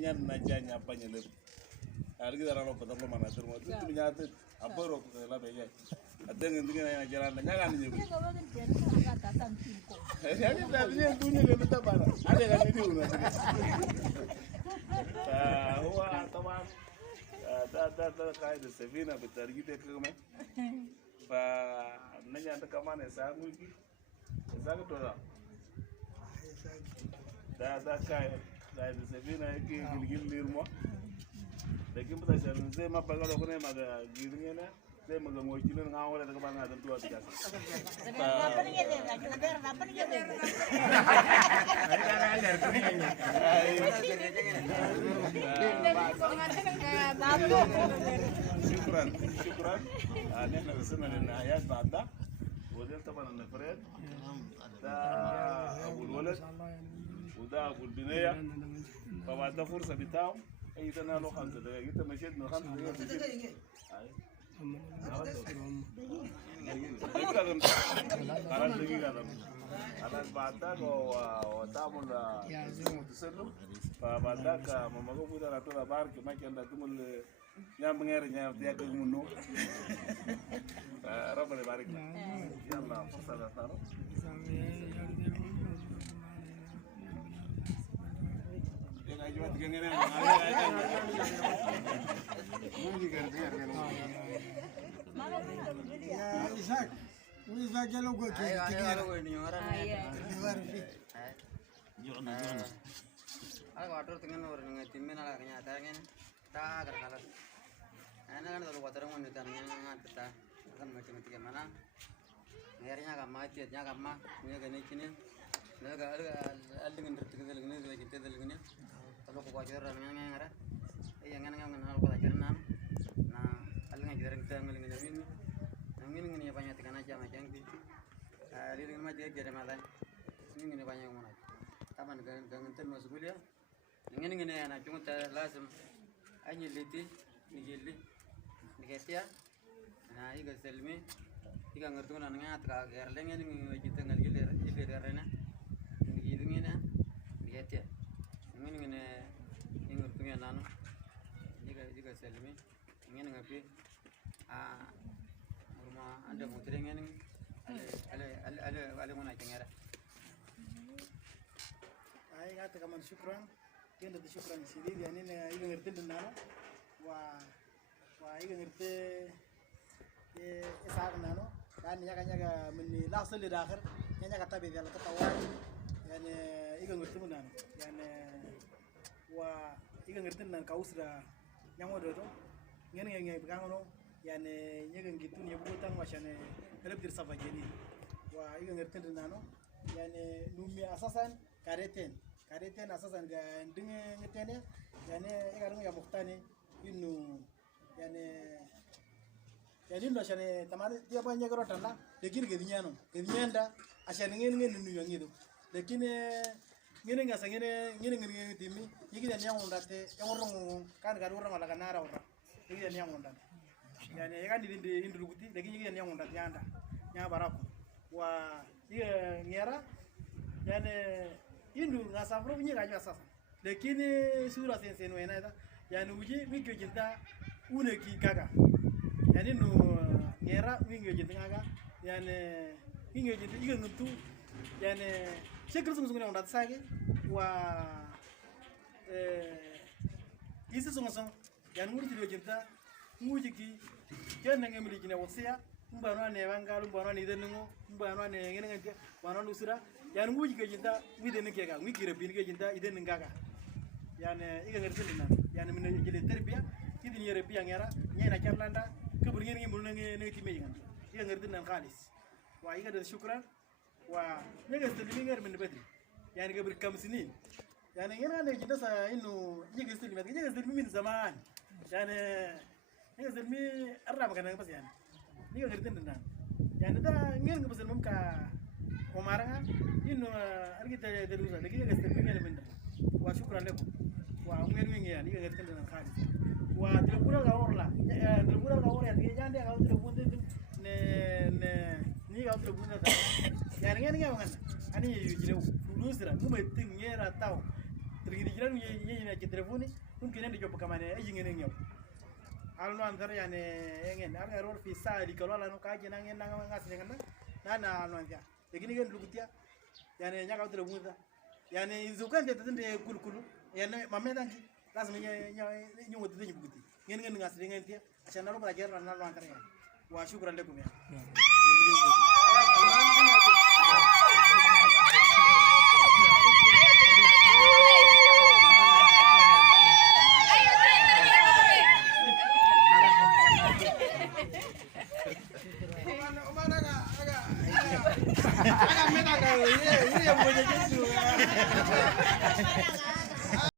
nyan na janya panyele argi darano patalo mana termo tu nyate aboro la beja adeng ndinga na jara na nyaga ni nyebu yani tabia dunia le mtabara ale ga ni una huwa طبعا ده قاعده سفينه بالترجيت كمان فنجي عندك كمان يساعدوا يساعدوا تولا ده قاعده سفينه هيك جلجل ليرمو لكن بس عشان زي ما بقولوا كنا ما جيرينا زي ما قالوا يجينا نعاول هذا كمان هذا توه تجاس apa nih شكرا نحن وصلنا للنهايات بعد ده وده طبعا النفرات ده ابو الولد وده ابو البنيه فبعد ده فرصه بتاعه اي تنالوا 5 دقائق انت مشيت من 5 دقائق خلاص بعد ذاك وتعمل تسلم فبعد ذاك ماما قبل ده راتولا بارك ما كان تقول يا بغير يا ديك منو ربنا يبارك يلا فرصه ثانيه جوات كنغنا يا إسحاق وإذا جلوا قلت aku atur dengan orang dengan timnya nak nyata kan tak kerana anak kan kalau kotor mau nyata nyata kita kan macam mana akhirnya kamar tiatnya kamar ini gini kini laga dengan tertinggal dengan itu kita dengan kalau kau ajar orang yang ngara yang hal kau ajar nam nah kalau ngajar kita dengan ini banyak tekan aja macam itu ini dengan macam jadi malah ini banyak mana taman dengan terus masuk dia ini anak cuma lazim aja liti nijeli nikahnya nah ini selmi ini ngerti kan anaknya tak kerja ini kita ngelir karena ini nikahnya ini ngerti kan anu ini selmi ini ngapi rumah ada motor yang ini ada mana cengera ay gata kaman shukran kenda da shukran sidid yani ne iga ngerti dinana wa iga ngerti isaaq nano yani nyaga min laxal dakhir nyaga tabi dal tatawal yani iga ngerti munano yani wa iga ngerti nan kausra nyamo dodo ngene bigangono yani nyaga ngitun yebutang washane lebdir safa jeni wa iga ngerti dinano yani numi asasan kareten asasan ga dinge ngitene yani igarungu ya muktani inu yani ndo shane tamani dia banya garota la lekini gedinyanda ashane ngene nu yangido lekini ngene ngasa ngene timi yigida nyangondate engorong kan garura mala kanara ora yigida nyangondate yani yagandi indi luguti lekini yigida nyangondate nyanda nya baraku wa ye ngera yani indu ngasafro binyi kaja sasa lakini sura sensen wena ita yani uji mikyo jinta une ki kaga yani no ngera mikyo jinta kaga yani mikyo jinta iga nguntu yani shekru sungu ngonda tsage wa isi sungu yani nguri tiro jinta nguji ki yana ngemli kine wosia mbano ne wangalu mbano ni denungo mbano ne ngene ngene mbano usura yani nguji ke jinta wide ne kega ngi kire bin ke jinta ide ngaga yani iga ngerti dina yani min jele terbiya idin yere biya ngera nyena chamlanda kebur ngene ngi mulna ne timme ngan iga ngerti nan khalis wa iga da shukran wa nega stili nger min badri yani kebur kam sinin yani ngena ne jinta sa inu ngi stili min zaman yani ngi stili arab kan bas yani niga ngerti dina yani da ngel ngi bas mumka ومارها إنه أرجع تدرس لكن يستمر من ده وشكرا لكم وأمير من يعني يقدر لنا خالص وتلقونا الأول لا تلقونا الأول يعني جاندي أو تلقون نيجي أو تلقون ده يعني أنا أنا يجيلو فلوس را نو متين يرا تاو tergidiran ye na ki telefoni mumkin ende job kama ne yingen ngew alno andar yani ngen ar error fi sali ko la no ka jina ngen na ngas ngen na alno anja legini ngen lugutia yani nyaka utele muda yani izukan de tende kulkulu yani mameda ngi lazima nyongo tende buguti ngen ngas ngen tia acha na roba gerra na alno andar yani wa shukran lekum ya Agak meta kau, ini yang punya Yesus.